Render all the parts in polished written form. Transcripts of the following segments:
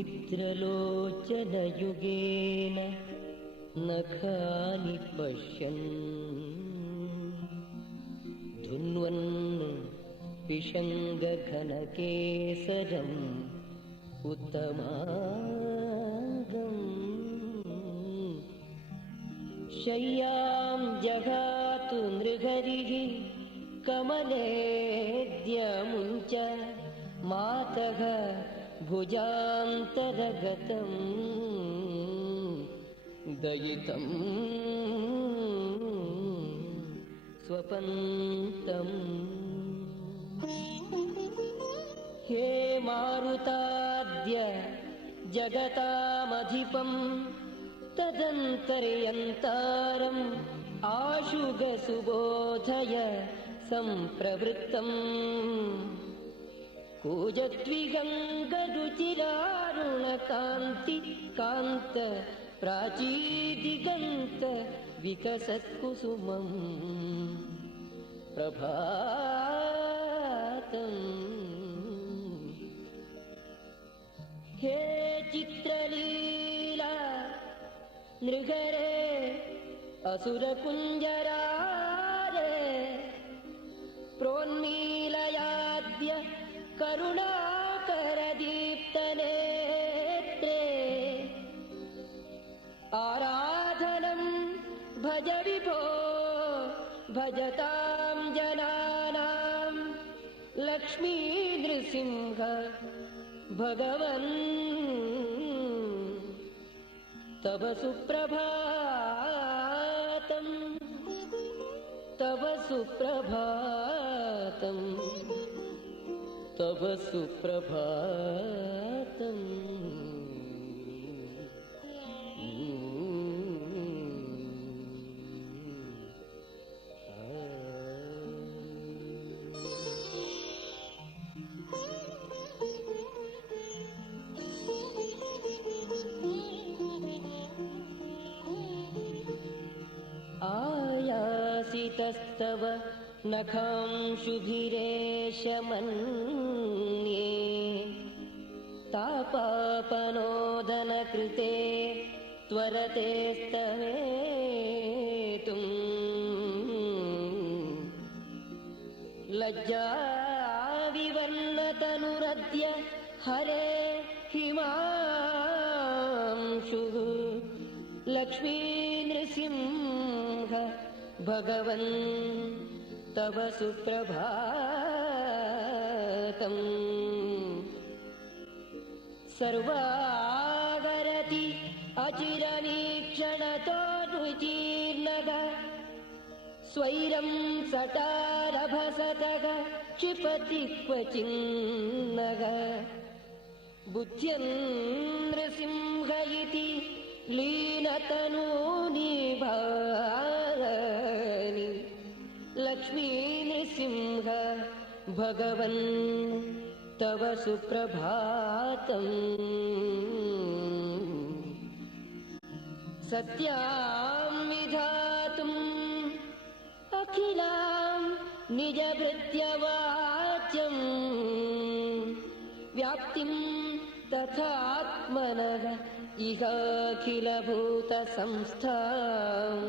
मित्रलोचनयुगेन नखानि पश्यन् धुन्वन् पिशङ्गघनकेसरम् उत्तमाङ्गम् शय्यां जगातु नृहरिः कमलेद्यमुञ्च मातः भुजान्तरगतं दयितं स्वपन्तम् हे मारुताद्य जगतामधिपं तदन्तर्यन्तारम् आशुगसुबोधय सम्प्रवृत्तम् कूजद्विगङ्गरुचिरारुणकान्ति कान्त प्राचीदिगन्त विकसत्कुसुमम् प्रभातम् हे चित्रलीला नृहरे असुरकुञ्जरारे प्रोन्मीलयाद्य करुणाकरदीप्तनेत्रे आराधनं भज विभो भजतां जनानां लक्ष्मी नृसिंह भगवन् तव सुप्रभातम् तव सुप्रभातम् तव सुप्रभातम् आयासितस्तव नखांशुभिरेशमन्ये तापापनोदनकृते त्वरते स्तवेतुम् लज्जाविवर्णतनुरद्य हरे हिमांशुः लक्ष्मी नृसिंह भगवन् तव सुप्रभातम् सर्वागरति अचिरमीक्षणतो रुचिर्नग स्वैरं सटारभसतः क्षिपति क्वचिन्नग बुद्ध्यन् इति लीनतनूनि भानि लक्ष्मी नृसिंह भगवन् तव सुप्रभातम् सत्यां विधातुम् अखिलां निजभृत्यवाच्यम् व्याप्तिं तथात्मनः इहाखिलभूतसंस्थाम्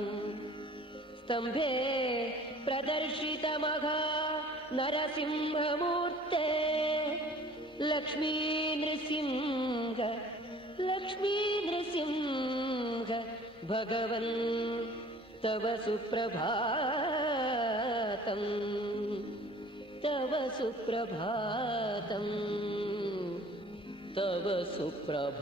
स्तम्भे प्रदर्शितमघा नरसिंहमूर्ते लक्ष्मी नृसिंह भगवन् तव सुप्रभातम् तव सुप्रभातम् तव सुप्रभातम्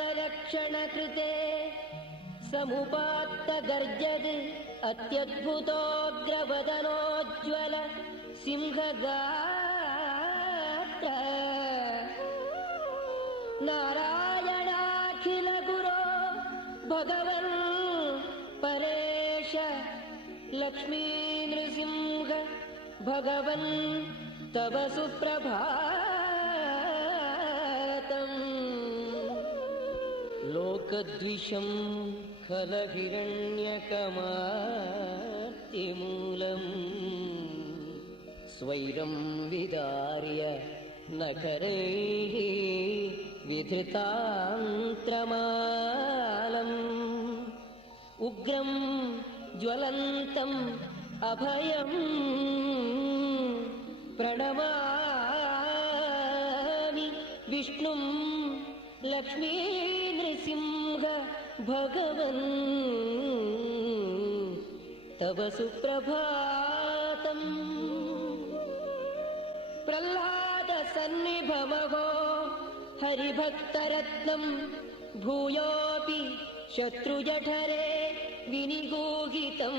प्रह्लादरक्षणकृते समुपात्तगर्जद् अत्यद्भुतोग्रवदनोज्ज्वल सिंहगात्र नारायणाखिलगुरो भगवन् परेश लक्ष्मी नृसिंह भगवन् तव सुप्रभातम् लोकद्विषं खलहिरण्यकमार्तिमूलम् स्वैरं विदार्य नखरैः विधृतान्त्रमालम् उग्रं ज्वलन्तम् अभयं प्रणमामि विष्णुं लक्ष्मी नृसिंह भगवन् तव सुप्रभातम् प्रह्लाद सन्निभमहो हरिभक्तरत्नं भूयोऽपि शत्रुजठरे विनिगूहितं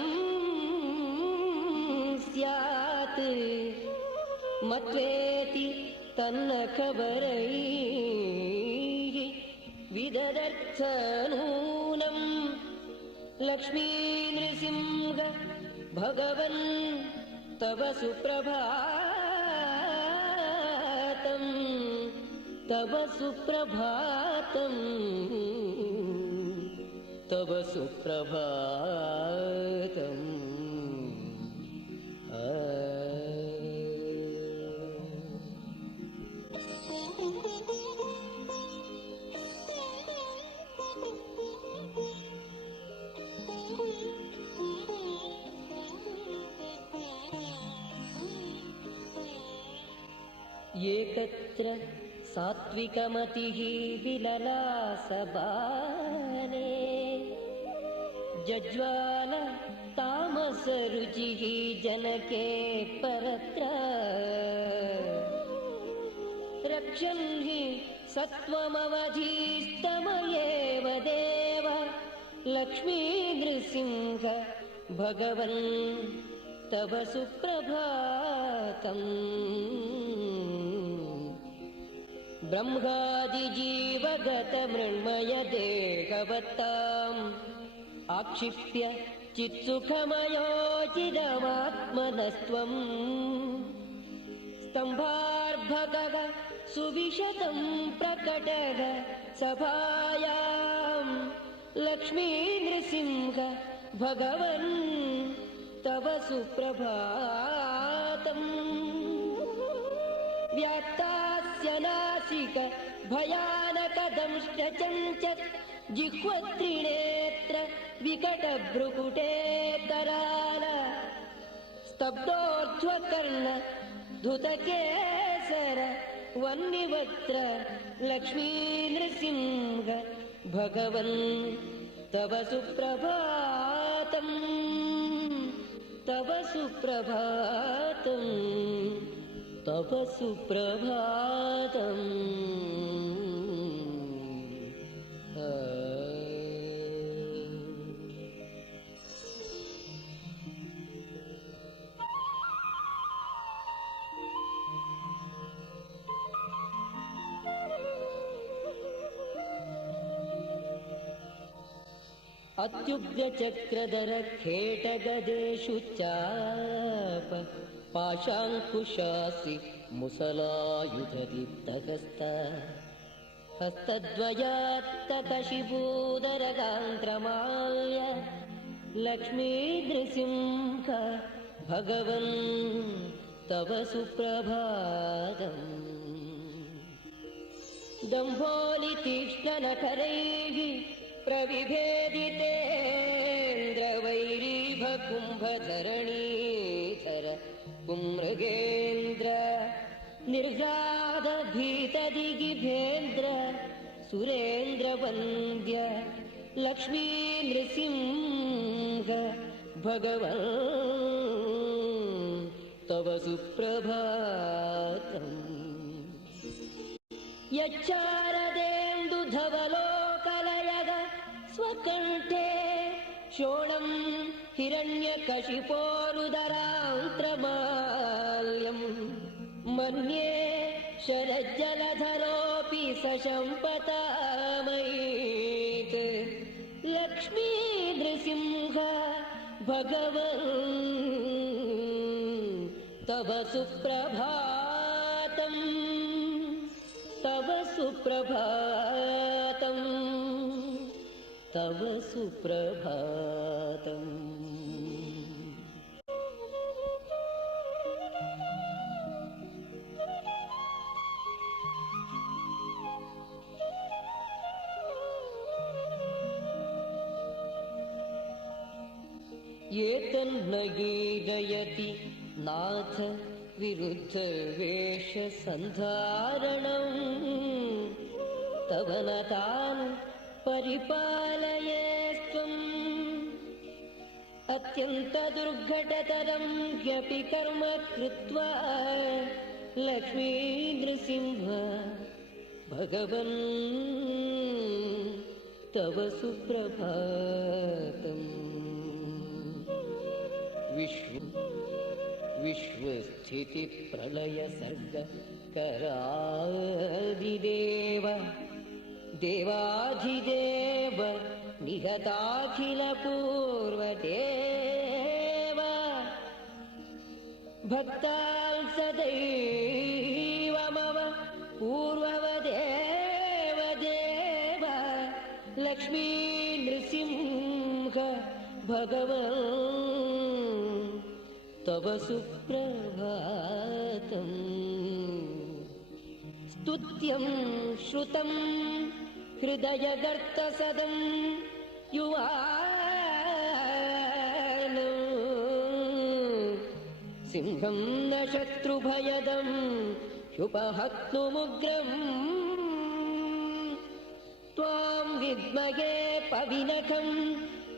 स्यात् मत्वेति तन्नखबरैः विददर्थ नूनं लक्ष्मी नृसिंह भगवन् तव सुप्रभातम् तव सुप्रभातम् तव सुप्रभातम् एकत्र सात्विकमतिः विललासबाले जज्वाल तामसरुचिः जनके परत्र रक्षन् हि सत्त्वमवधीस्तमयेव देव लक्ष्मी नृसिंह भगवन् तव सुप्रभातम् ब्रह्मादिजीवगतमृण्मय देहवत्ताम् आक्षिप्य चित्सुखमयोचिदमात्मनस्त्वम् स्तम्भार्भगः सुविशतं प्रकटः सभायाम् लक्ष्मी नृसिंह भगवन् तव सुप्रभातम् व्यात्तास्य नासिक भयानकदंष्टचञ्चत् जिह्वत्रिनेत्र विकटभ्रुकुटे कराल स्तब्धोर्ध्वकर्ण धुतकेसर वह्निवक्त्र लक्ष्मी नृसिंह भगवन् तव सुप्रभातम् तव सुप्रभातम् तव सुप्रभातम् अत्युग्रचक्रधर खेटगदेषु चाप पाशाङ्कुशासि मुसलायुधदीप्तहस्त हस्तद्वयात्तकशिबूदरगान्त्रमाय लक्ष्मी नृसिंह भगवन् तव सुप्रभातम् दम्भोलितीक्ष्णनखरैः प्रविभेदितेन्द्रवैरीभकुम्भधरणीधर पुमृगेन्द्र निर्गादभीतदिगिभेन्द्र सुरेन्द्रवन्द्य लक्ष्मी नृसिंह भगवन् तव सुप्रभातम् यच्चारदेन्दुधवलोकलयग स्वकण्ठे शोणं हिरण्यकशिपोरुदरान्त्रमाल्यम् मन्ये शरज्जलधरोऽपि सशम्पतामयीत् लक्ष्मी नृसिंह भगवन् तव सुप्रभातम् तव सुप्रभातम् तव सुप्रभातम्। एतन्न गीयति नाथ विरुद्धवेषसन्धारणम् तव न तान् परिपालयेस्त्वम् अत्यन्तदुर्घटतरं ह्यपि कर्म कृत्वा लक्ष्मी नृसिंह भगवन् तव सुप्रभातम्। विश्वस्थितिप्रलयसर्ग करादिदेव देवाधिदेव निहताखिलपूर्वदेव भक्तान् सदैवमव पूर्ववदेव देव लक्ष्मी नृसिंह भगवन् तव सुप्रभातम्। स्तुत्यं श्रुतं हृदयगर्तसदं युवानं सिंहं न शत्रुभयदं ह्युपहत्तुमुग्रम् त्वां विद्महे पविनखं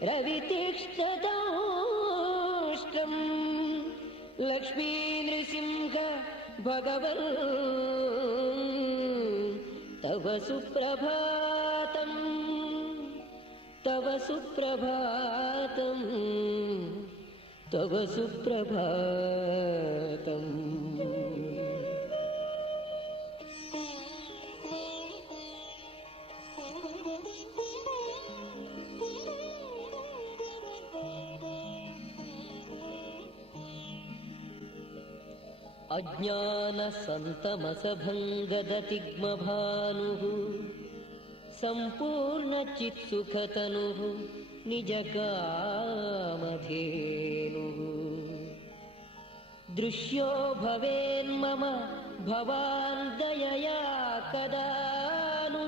रवितीक्ष्णदंष्ट्रम् लक्ष्मी नृसिंह भगवन् तव सुप्रभातम् तव सुप्रभातम् तव सुप्रभातम्। अज्ञानसन्तमसभङ्गदतिग्मभानुः सम्पूर्णचित्सुखतनुः निजकामधेनुः दृश्यो भवेन्मम भवान् दयया कदा नु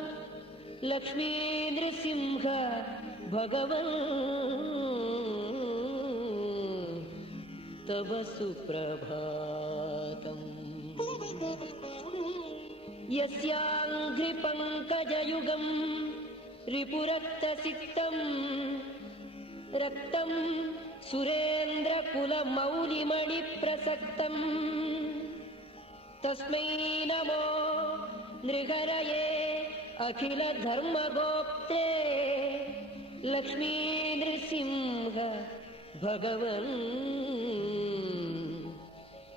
लक्ष्मी नृसिंह भगवन् तव सुप्रभातम्। यस्याङ्घ्रिपङ्कजयुगं रिपुरक्तसिक्तं रक्तं सुरेन्द्रकुलमौलिमणिप्रसक्तं तस्मै नमो नृहरये अखिलधर्मगोप्त्रे लक्ष्मी नृसिंह भगवन्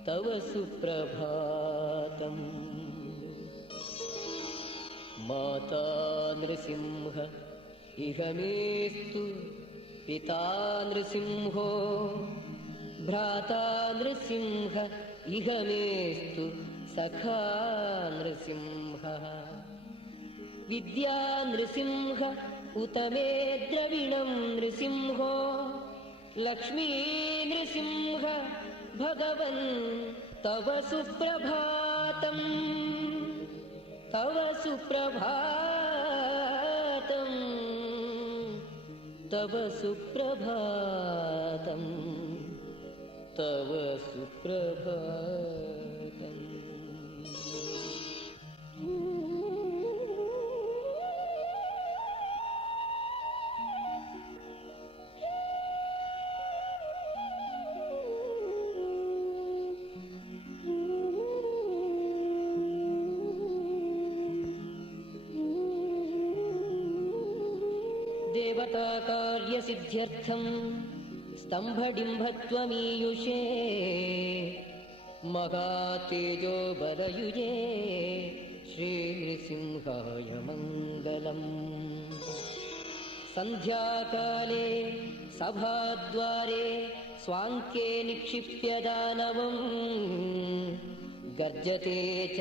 तव सुप्रभातम्। माता नृसिंह इह मेस्तु पिता नृसिंहो भ्राता नृसिंह इह मेस्तु सखा नृसिंहः विद्या नृसिंह उत मे द्रविणं नृसिंहो लक्ष्मी नृसिंह भगवन् तव सुप्रभातम् तव सुप्रभातम् तव सुप्रभातम् तव सुप्रभातम्। देवताकार्यसिद्ध्यर्थं स्तम्भडिम्भत्वमीयुषे महातेजो बलयुजे श्रीनृसिंहाय मङ्गलम्। सन्ध्याकाले सभाद्वारे स्वाङ्के निक्षिप्य दानवम् गर्जते च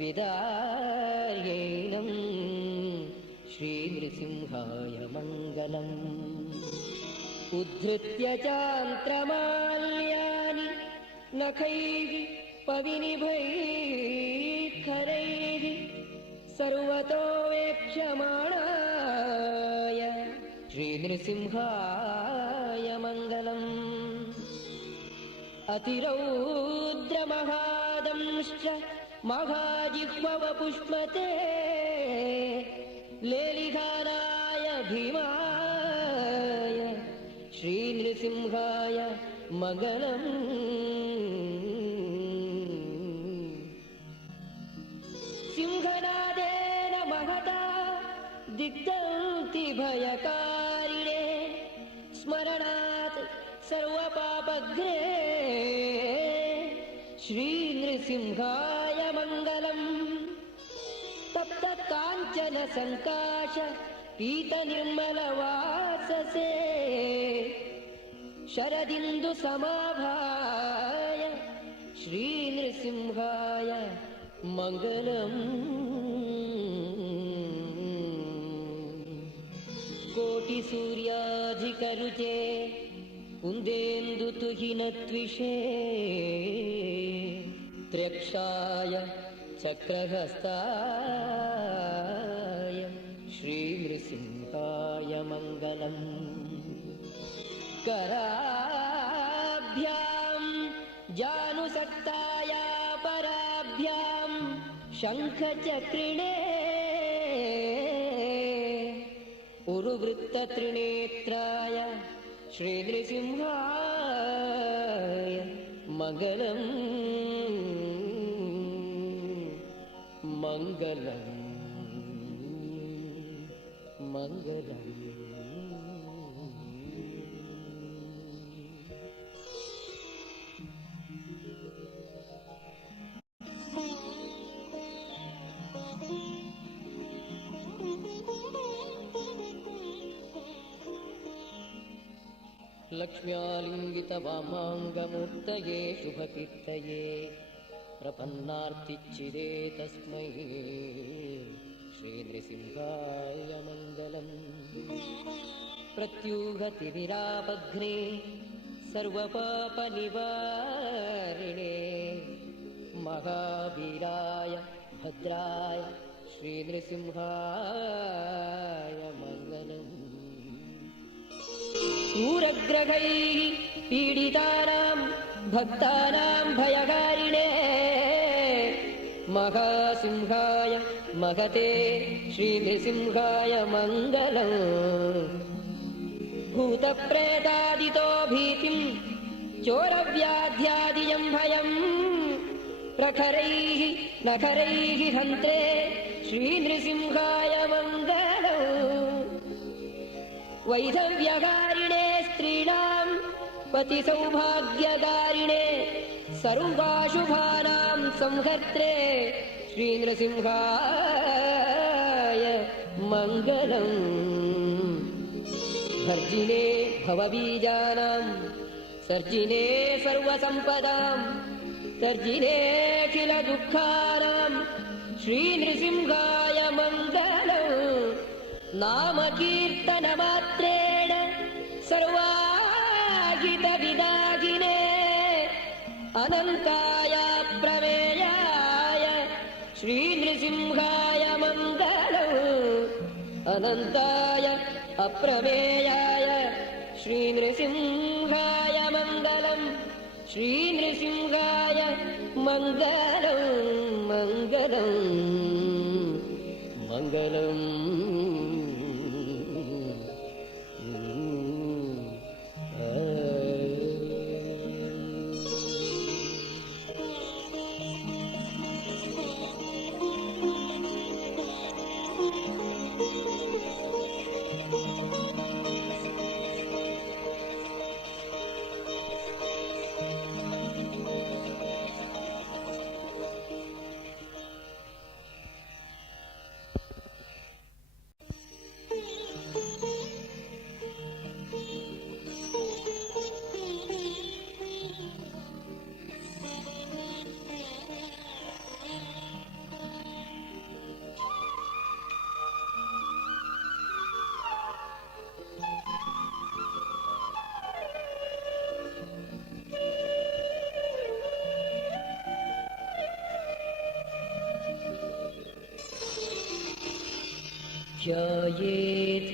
विदार्यैनम् श्रीनृसिंहाय मङ्गलम्। उद्धृत्य चान्त्रमाल्यानि नखैः पविनिभैः खरैः सर्वतो वेक्ष्यमाणाय श्रीनृसिंहाय मङ्गलम्। अतिरौद्रमहादंश्च महाजिह्ववपुष्मते लेलिहानाय भीमाय श्रीनृसिंहाय मङ्गलम्। सिंहनादेन महता दिग्दन्ति भयकारिणे स्मरणात् सर्वपापघ्ने श्रीनृसिंहाय मङ्गलम्। तप्तकाञ्चन सङ्काश पीतनिर्मलवाससे शरदिन्दुसमाभाय श्रीनृसिंहाय मङ्गलम्। कोटिसूर्याधिकरुचे कुन्देन्दुतुहिनत्विषे त्र्यक्षाय चक्रहस्ताय श्रीनृसिंहाय मङ्गलम्। कराभ्यां जानुसक्ताय पराभ्यां शङ्खचक्रिणे उरुवृत्तत्रिनेत्राय श्रीनृसिंहाय मङ्गलम्। मङ्गलम् मङ्गलम्। लक्ष्म्यालिङ्गितवामाङ्गमूर्तये शुभकीर्तये प्रपन्नार्तिच्चिदे तस्मै श्रीनृसिंहाय मङ्गलम्। प्रत्यूहतिमिरापघ्ने सर्वपापनिवारिणे महावीराय भद्राय श्रीनृसिंहाय मङ्गलम्। दूरग्रहैः पीडितानां भक्तानां भयकारिणे महासिंहाय महते श्रीनृसिंहाय मङ्गलम्। भूतप्रेतादितो भीतिं चोरव्याध्यादियं भयं प्रखरैः नखरैः हन्त्रे श्रीनृसिंहाय मङ्गलम्। वैधव्यकारिणे स्त्रीणां पतिसौभाग्यकारिणे सर्वाशुभानां संहर्त्रे श्रीनृसिंहाय मङ्गलम्। भर्जिने भवबीजानां सर्जिने सर्वसम्पदां तर्जिनेऽखिलदुःखानां श्रीनृसिंहाय मङ्गलम्। नामकीर्तनमात्रेण सर्वाहितविदागिने अनन्ताय प्रमेयाय श्रीनृसिंहाय मङ्गलम्। अनन्ताय अप्रमेयाय श्रीनृसिंहाय मङ्गलम्। श्रीनृसिंहाय मङ्गलम् मङ्गलम् मङ्गलम्। ध्यायेत्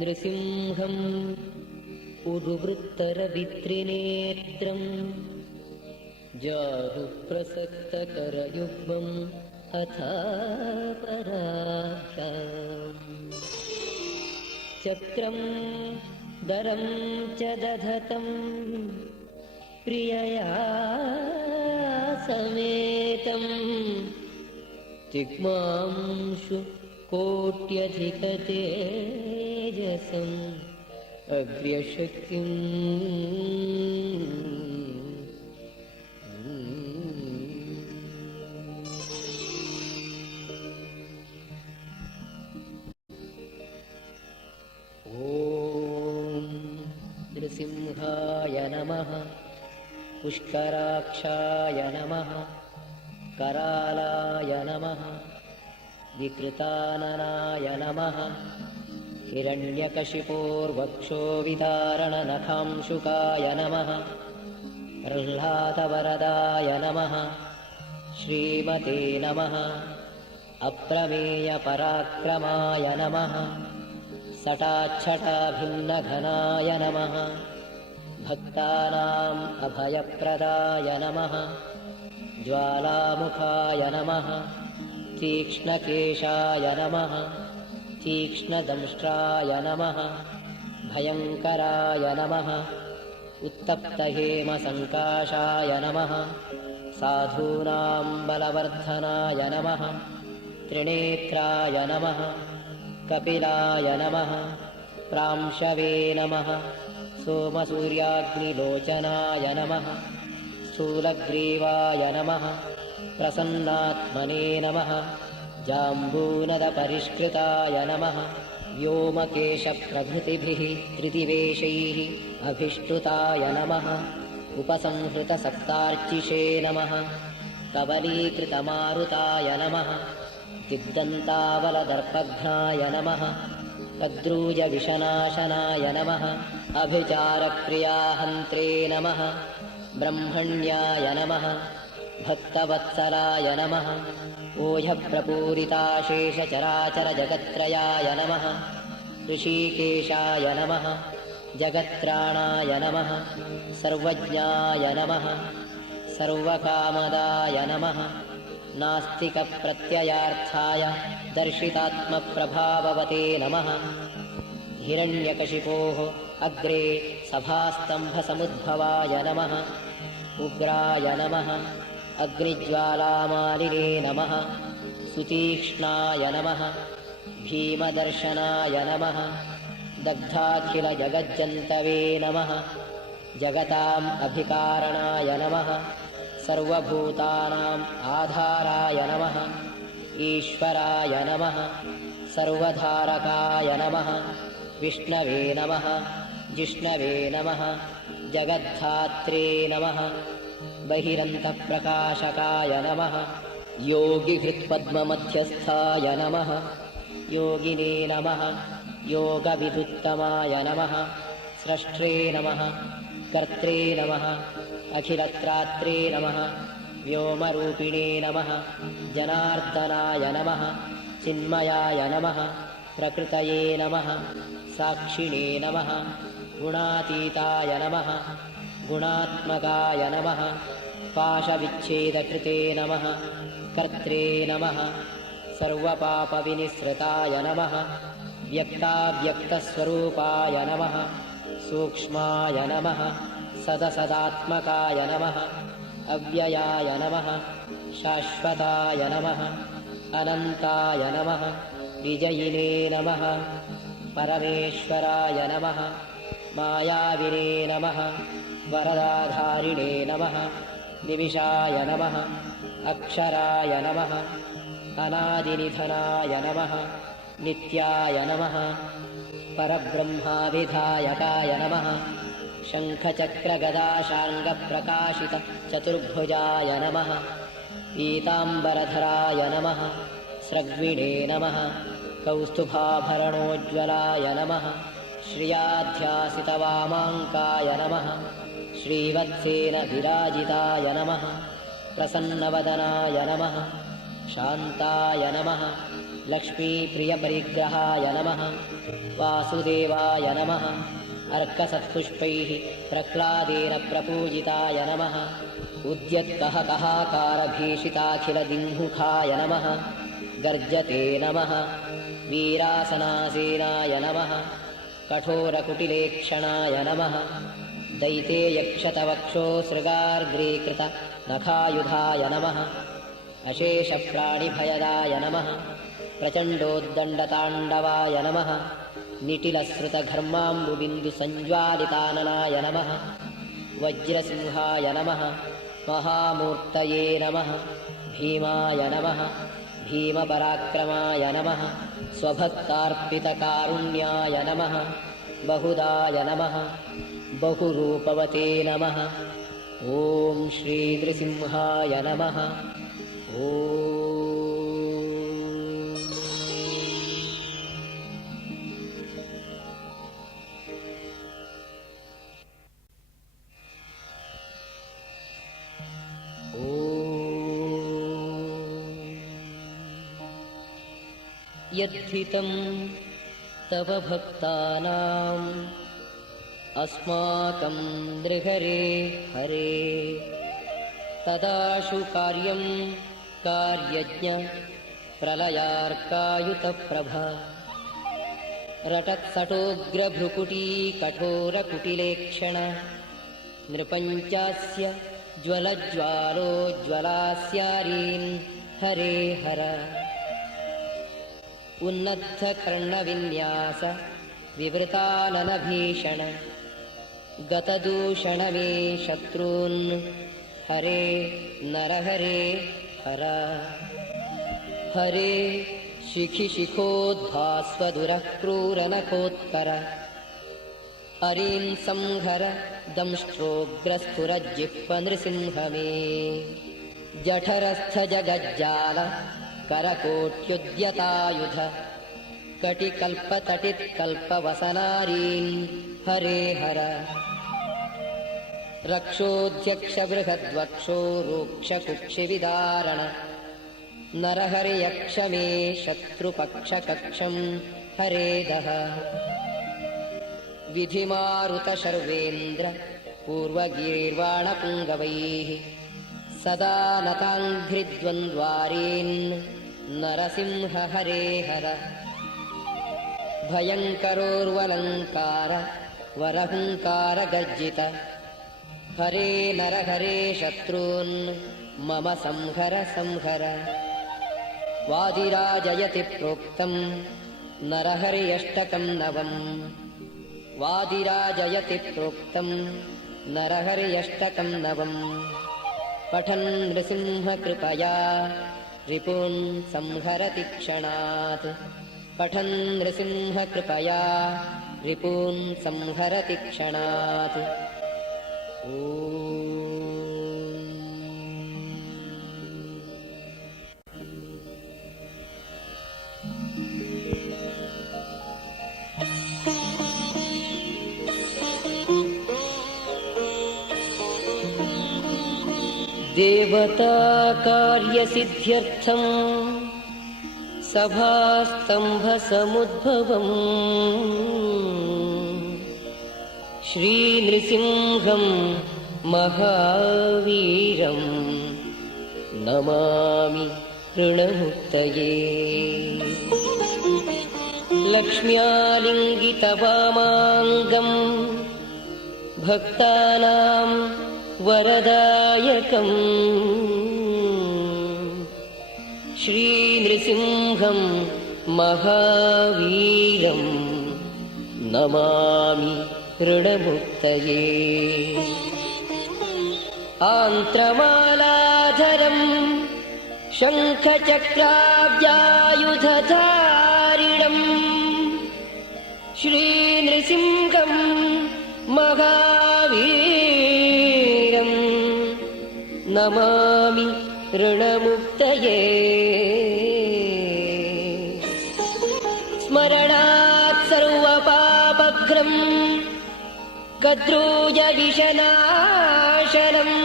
नृसिंहम् उरुवृत्तरवित्रिनेत्रम् जाहुप्रसक्तकरयुग्मम् हठापराभ्याम् चक्रं दरं च दधतं प्रियया समेतं तिग्मांशु कोट्यधिकतेजसम् अग्र्यशक्तिम् नृसिंहाय नमः पुष्कराक्षाय नमः करालाय नमः विकृताननाय नमः हिरण्यकशिपोर्वक्षोविदारणनखांशुकाय नमः प्रह्लादवरदाय नमः श्रीमते नमः अप्रमेयपराक्रमाय नमः सटाच्छटाभिन्नघनाय नमः भक्तानाम् अभयप्रदाय नमः ज्वालामुखाय नमः तीक्ष्णकेशाय नमः तीक्ष्णदंष्ट्राय नमः भयङ्कराय नमः उत्तप्तहेमसङ्काशाय नमः साधूनां बलवर्धनाय नमः त्रिनेत्राय नमः कपिलाय नमः प्रांशवे नमः सोमसूर्याग्निलोचनाय नमः स्थूलग्रीवाय नमः प्रसन्नात्मने नमः जाम्बूनदपरिष्कृताय नमः व्योमकेशप्रभृतिभिः त्रिदिवेशैः अभिष्टुताय नमः उपसंहृतसप्तार्चिषे नमः कबलीकृतमारुताय नमः दिग्दन्तावलदर्पघ्नाय नमः कद्रूजविषनाशनाय नमः अभिचारप्रियाहन्त्रे नमः ब्रह्मण्याय नमः भक्तवत्सलाय नमः ओह्यप्रपूरिताशेषचराचरजगत्त्रयाय नमः ऋषिकेशाय नमः जगत्त्राणाय नमः सर्वज्ञाय नमः सर्वकामदाय नमः नास्तिकप्रत्ययार्थाय दर्शितात्मप्रभाववते नमः हिरण्यकशिपोः अग्रे सभास्तम्भसमुद्भवाय नमः उग्राय नमः अग्निज्वालामालिने नमः सुतीक्ष्णाय नमः भीमदर्शनाय नमः दग्धाखिलजगज्जन्तवे नमः जगताम् अभिकारणाय नमः सर्वभूतानाम् आधाराय नमः ईश्वराय नमः सर्वधारकाय नमः विष्णवे नमः जिष्णवे नमः जगद्धात्रे नमः बहिरन्तप्रकाशकाय नमः योगिहृत्पद्ममध्यस्थाय नमः योगिने नमः योगविदुत्तमाय नमः स्रष्ट्रे नमः कर्त्रे नमः अखिलत्रात्रे नमः व्योमरूपिणे नमः जनार्दनाय नमः चिन्मयाय नमः प्रकृतये नमः साक्षिणे नमः गुणातीताय नमः गुणात्मकाय नमः पाशविच्छेदकृते नमः कर्त्रे नमः सर्वपापविनिसृताय नमः व्यक्ताव्यक्तस्वरूपाय नमः सूक्ष्माय नमः सदसदात्मकाय नमः अव्ययाय नमः शाश्वताय नमः अनन्ताय नमः विजयिने नमः परमेश्वराय नमः मायाविने नमः वरदाधारिणे नमः निमिषाय नमः अक्षराय नमः अनादिनिधनाय नमः नित्याय नमः परब्रह्माविधायकाय नमः शङ्खचक्रगदाशाङ्गप्रकाशित चतुर्भुजाय नमः पीताम्बरधराय नमः स्रग्विणे नमः कौस्तुभाभरणोज्ज्वलाय नमः श्रियाध्यासितवामाङ्काय नमः श्रीवत्सेन विराजिताय नमः प्रसन्नवदनाय नमः शान्ताय नमः लक्ष्मीप्रियपरिग्रहाय नमः वासुदेवाय नमः अर्कसत्पुष्पैः प्रह्लादेन प्रपूजिताय नमः उद्यत्कहकहाकारभीषिताखिलदिङ्मुखाय नमः गर्जते नमः वीरासनासेनाय नमः कठोरकुटिलेक्षणाय नमः दैतेयक्षतवक्षोऽसृगार्द्रीकृतनखायुधाय नमः अशेषप्राणिभयदाय नमः प्रचण्डोद्दण्डताण्डवाय नमः निटिलश्रुतघर्माम्बुबिन्दुसञ्ज्वालिताननाय नमः वज्रसिंहाय नमः महामूर्तये नमः भीमाय नमः भीमपराक्रमाय नमः स्वभक्तार्पितकारुण्याय नमः बहुदाय नमः बहुरूपवते नमः ॐ श्रीनृसिंहाय नमः ॐ यद्धितं तव भक्तानाम् अस्माकं नृहरे हरे तदाशु कार्यं कार्यज्ञ प्रलयार्कायुतप्रभा रटत्सटोग्रभ्रुकुटी कठोरकुटिलेक्षण नृपञ्चास्य ज्वलज्वालोज्ज्वलास्यारीन् हरे हर उन्नद्धकर्णविन्यास विवृताननभीषण गतदूषण मे शत्रून् हरे नरहरे हर हरे शिखिशिखोद्भास्वदुरः क्रूरनखोत्कर हरीन् संहर दंष्ट्रोग्रस्तुरजिह्वनृसिंह मे जठरस्थजगज्जाल करकोट्युद्यतायुध कटिकल्पतटित्कल्पवसनारीन् हरे हर रक्षोऽध्यक्षबृहद्वक्षो रूक्षकुक्षिविदारण नरहरियक्ष मे शत्रुपक्षकक्षं हरे दः विधिमारुतशर्वेन्द्र पूर्वगीर्वाणपुङ्गवैः सदा नताङ्घ्रिद्वन्द्वारीन् नरसिंह हरे हर भयङ्करोर्वलङ्कार वरहुङ्कारगर्जित हरे नरहरे शत्रून् मम संहर संहर वादिराजयति प्रोक्तं नरहर्यष्टकं नवम् वादिराजयति प्रोक्तं नरहर्यष्टकं नवम् पठन् नृसिंह कृपया रिपून् संहरति क्षणात् पठन् नृसिंह कृपया रिपून् संहरति क्षणात् देवता कार्यसिद्ध्यर्थं सभास्तम्भसमुद्भवम् श्रीनृसिंहं महावीरं नमामि ऋणमुक्तये लक्ष्म्यालिङ्गितवामाङ्गं भक्तानां वरदायकम् श्रीनृसिंहं महावीरं नमामि ऋणमुक्तये आन्त्रमालाधरं शङ्खचक्राब्जायुधधारिणं श्रीनृसिंहं महावीरं नमामि ऋणमुक्तये स्मरणात् सर्वपापघ्नं कद्रूयविषनाशनम्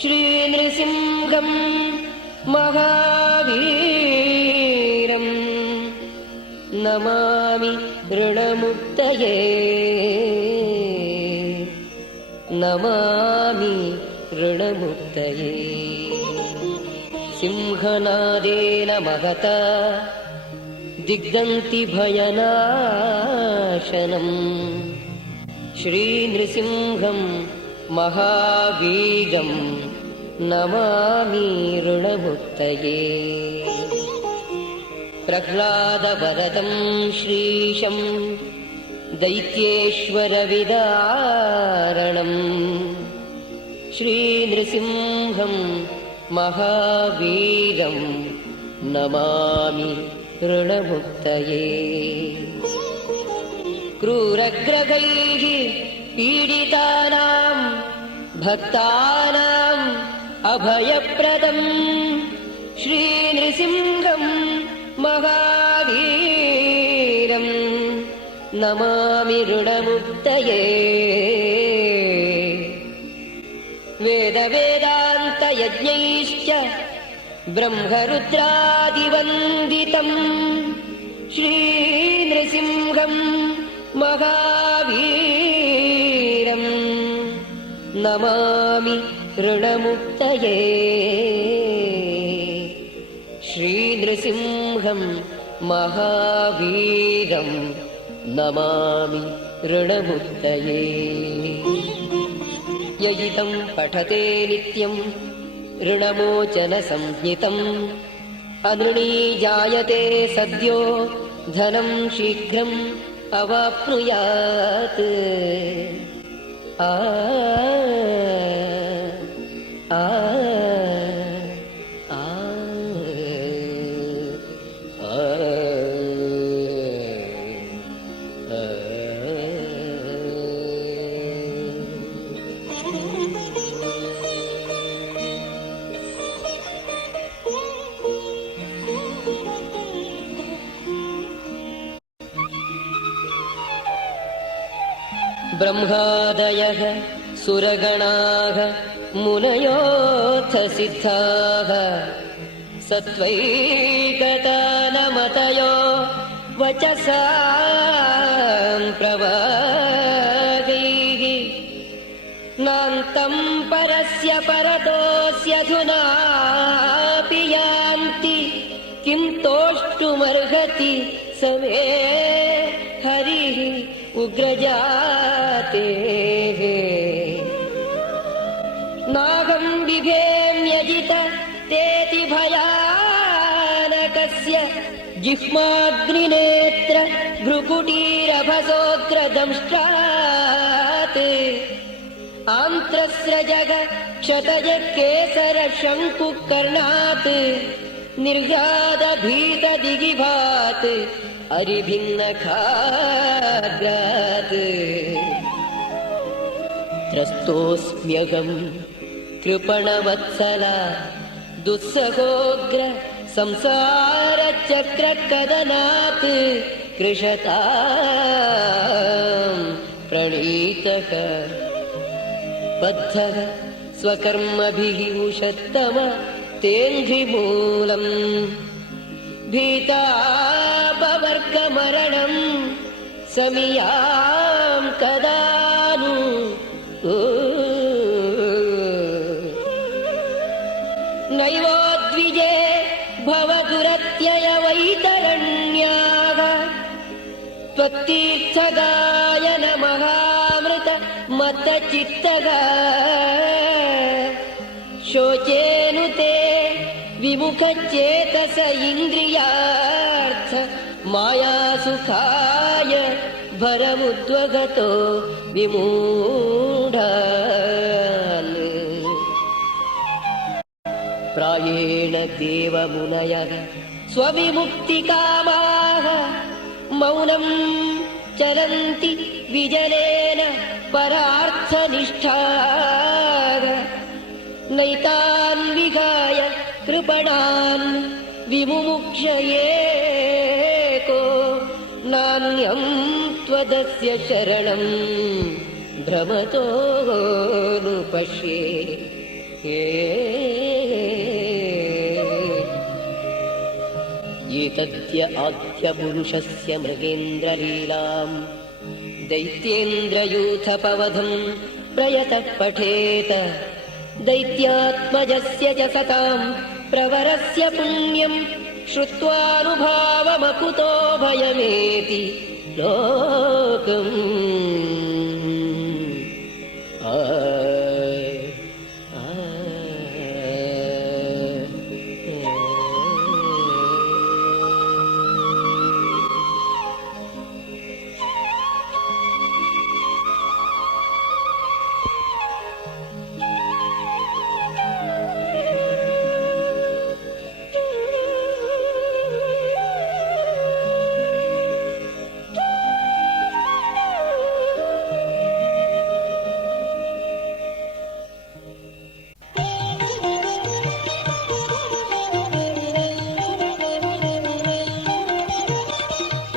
श्रीनृसिंहं महावीरं नमामि ऋणमुक्तये नमामि ऋणमुक्तये सिंहनादेन महता दिग्दन्ति भयनाशनम् श्रीनृसिंहं महावीरं नमामि ऋणमुक्तये प्रह्लादवरदं श्रीशं दैत्येश्वरविदारणम् श्रीनृसिंहं महावीरं नमामि ऋणमुक्तये क्रूरग्रहैः पीडितानां भक्तानाम् अभयप्रदं श्रीनृसिंहं महावीरं नमामि ऋणमुक्तये वेदवेदान्तयज्ञैश्च ब्रह्मरुद्रादिवन्दितं श्रीनृसिंहं महावीरं नमामि ऋणमुक्तये श्रीनृसिंहं महावीरं नमामि ऋणमुक्तये य इदं पठते नित्यं ऋणमोचनसंज्ञितम् अनृणी जायते सद्यो धनं शीघ्रम् अवाप्नुयात् आ आ आ ब्रह्मादयः सुरगणाः मुनयोऽथ सिद्धाः सत्त्वैकतानमतयो वचसां प्रवादैः नान्तं परस्य परतोऽस्यधुनापि यान्ति किं तोष्टुमर्हति स मे हरिः उग्रजातेः नागं बिभेम्यजित तेति भयानकस्य जिह्माग्निनेत्र भ्रुकुटीरभसोग्रदंष्ट्रात् आन्त्रस्रजग क्षतजकेसर शङ्कुकर्णात् निर्घातभीतदिगिभात् अरिभिन्नखाद्रात् त्रस्तोऽस्म्यहं कृपणवत्सला दुःसहोग्र संसारचक्रकदनात् कृशतां प्रणीतः बद्धः स्वकर्मभिः उषत्तम तेऽङ्घ्रिमूलम् भीतापवर्गमरणं समियां कदानु नैवोद्विजे भवदुरत्ययवैतरण्याः त्वत्तीर्थगायन महामृत मत्तचित्तः शोचेनुते विमुखचेतस इन्द्रियार्थ मायासुखाय भरमुद्वगतो विमूढान् प्रायेण देवमुनयः स्वविमुक्तिकामाः मौनं चरन्ति विजनेन परार्थनिष्ठाः नैतान् विहाय कृपणान् विमुमुक्षयेको नान्यं त्वदस्य शरणं भ्रमतोऽनुपश्ये एतद्य आद्यपुरुषस्य मृगेन्द्रलीलाम् दैत्येन्द्रयूथपवधं प्रयतः पठेत दैत्यात्मजस्य च सतां प्रवरस्य पुण्यं श्रुत्वानुभावमकुतो भयमेति लोकम्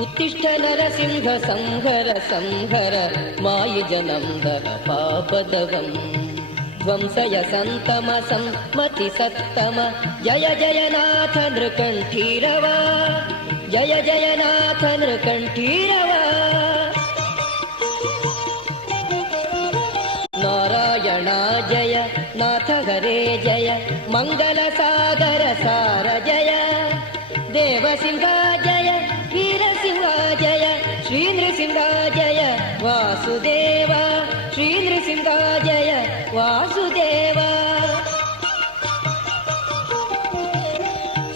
उत्तिष्ठ नरसिंह संहर संहर मायिजनन्दन पापदवम् ध्वंसय सन्तमसम्मति सत्तम जय जयनाथ नृकण्ठीरव जय जयनाथ नृकण्ठीरव नारायणा जय नाथ हरे जय मङ्गलसागर सार जय देवसिंह जय वीरसिंह जय श्रीनृसिंह जय वासुदेव श्रीनृसिंह जय वासुदेव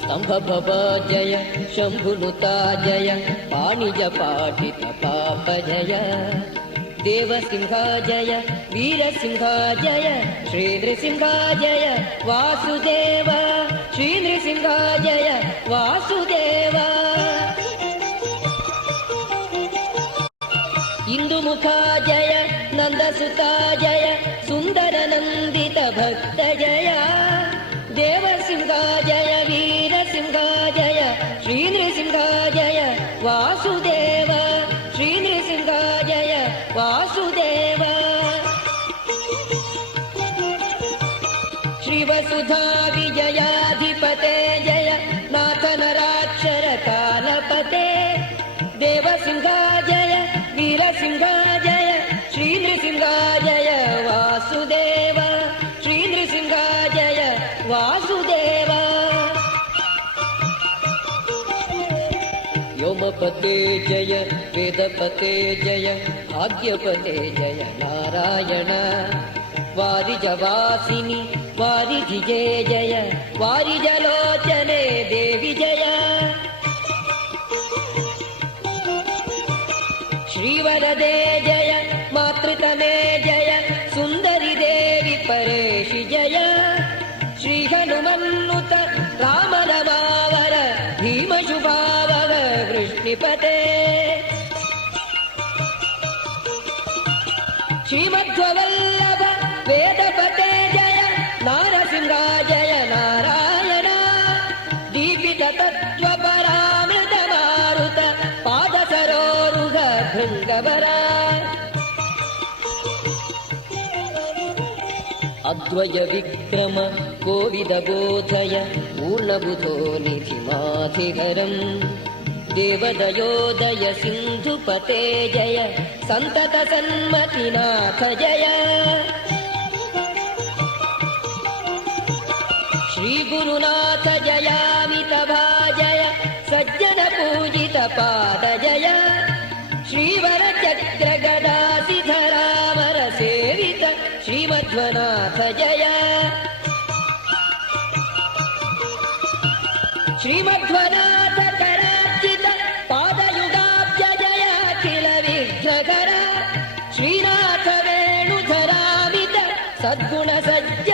स्तंभभव जय शंभुनुता जय पाणिजपाटित पाप जय देवसिंह जय वीरसिंह जय श्रीनृसिंह जय वासुदेव श्रीनृसिंह जय वासुदेव इंदुमुखा जय नंदसुता जय सुंदर नंदित भक्त जय देवसिंह जय वीरसिंह जय श्रीनृसिंह जय वासुदेव श्रीनृसिंह जय वासुदेव श्रीवसुधा विजयाधिपते जय नाथ नराक्षर कालपते देवसिंह जय वीरसिंह जय श्रीनृसिंह जय वासुदेव श्रीनृसिंह जय वासुदेव व्योमपते जय वेदपते जय भाग्यपते जय नारायण वारिजवासिनि वारिधिजे जय वारिजलोचने देवि जय श्रीवरदे जय मातृतमे जय सुंदरी देवी परेशि जय श्री हनुमन्नुत रामनमावर भीमशुभावर वृष्णिपते श्रीमध्ववल्लभ वेदपते जय नारसिंह जय नारायण दीपित तत्त्वपरामृत मारुत पादसरोरुह भृङ्गवर अद्वय विक्रम कोविद बोधय पूर्णबुधो निधिमाधिहरम् देवदयोदय सिन्धुपते जय सन्तत सन्मतिनाथ जय श्रीगुरुनाथ जयामितभाजय सज्जन पूजित पाद जय श्रीवरचक्र गदासिधरामर सेवित श्रीमध्वनाथ जय श्रीमध्वनाथ करार्चित पादयुगाब्ज जय अखिल विघ्नकर श्रीनाथ वेणुधरामित सद्गुण सज्ज